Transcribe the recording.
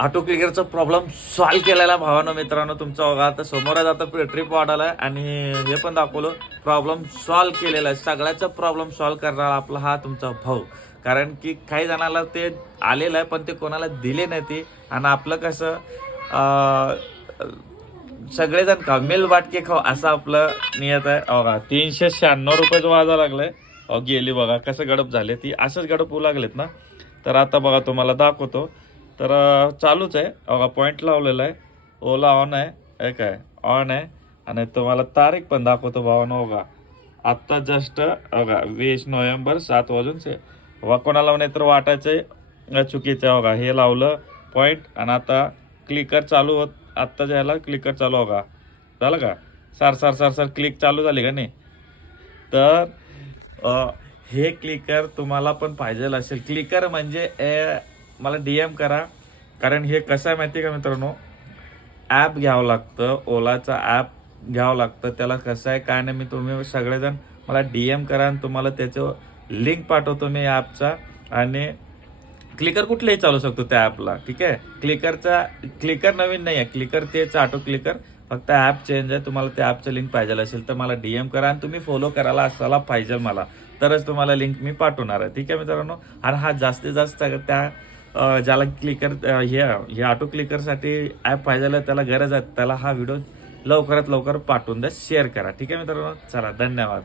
Auto क्लिकरचा problem solve केलेला भावानो मित्रांनो तुमचा बघा आता समोरच आता ट्रिप वाढायला आणि हे पण दाखवलं प्रॉब्लेम सॉल्व्ह केलेला आहे. सगळ्याचा प्रॉब्लेम सॉल्व्ह करणारा आपला हा तुमचा भाऊ. कारण की काही जणाला ते आलेलं आहे पण ते कोणाला दिले नाही ते. आणि आपलं कसं सगळेजण खाऊ मिल वाटके खाऊ असं आपलं नियत आहे. बघा 396 रुपयाचं वाजा लागलाय. गेली बघा कसं गडप झाले ती असंच गडप होऊ लागलेत ना. तर आता बघा तुम्हाला दाखवतो. तर चालूच आहे बघा पॉईंट लावलेला आहे. ओला ऑन आहे काय ऑन आहे. आणि तुम्हाला तारीख पण दाखवतो भावानो बघा. आत्ता जस्ट बघा 20 नोव्हेंबर 7 वाजून बघा कोणाला नाही तर वाटायचंय चुकीचं आहे. बघा हे लावलं पॉईंट आणि आता क्लिकर चालू होत आत्ता ज्याला क्लिकर चालू हो का झालं का sir sir sir sir click चालू झाली का नाही. तर हे क्लिकर तुम्हाला पण पाहिजे असेल क्लिकर म्हणजे मला DM करा. कारण हे कसं आहे माहिती आहे का मित्रांनो ॲप घ्यावं लागतं ओलाचं ॲप घ्यावं लागतं. त्याला कसं आहे काय नाही मी तुम्ही सगळेजण मला DM करा आणि तुम्हाला त्याचं लिंक पाठवतो मी ॲपचा. आणि क्लिकर कुठलेही चालू शकतो त्या ॲपला ठीक आहे. क्लिकर नवीन नाही आहे क्लिकर तेच ऑटो क्लिकर फक्त ॲप चेंज आहे. तुम्हाला त्या ॲपचं लिंक पाहिजे असेल तर मला DM करा आणि तुम्ही फॉलो करायला असायला पाहिजे मला तरच तुम्हाला लिंक मी पाठवणार आहे ठीक आहे मित्रांनो. आणि हा जास्तीत जास्त त्या ज्याला क्लिकर हे ऑटो क्लिकरसाठी ॲप पाहिजे त्याला गरज आहे त्याला हा व्हिडिओ लवकरात लवकर पाठवून द्या शेअर करा ठीक आहे मित्रांनो. चला धन्यवाद.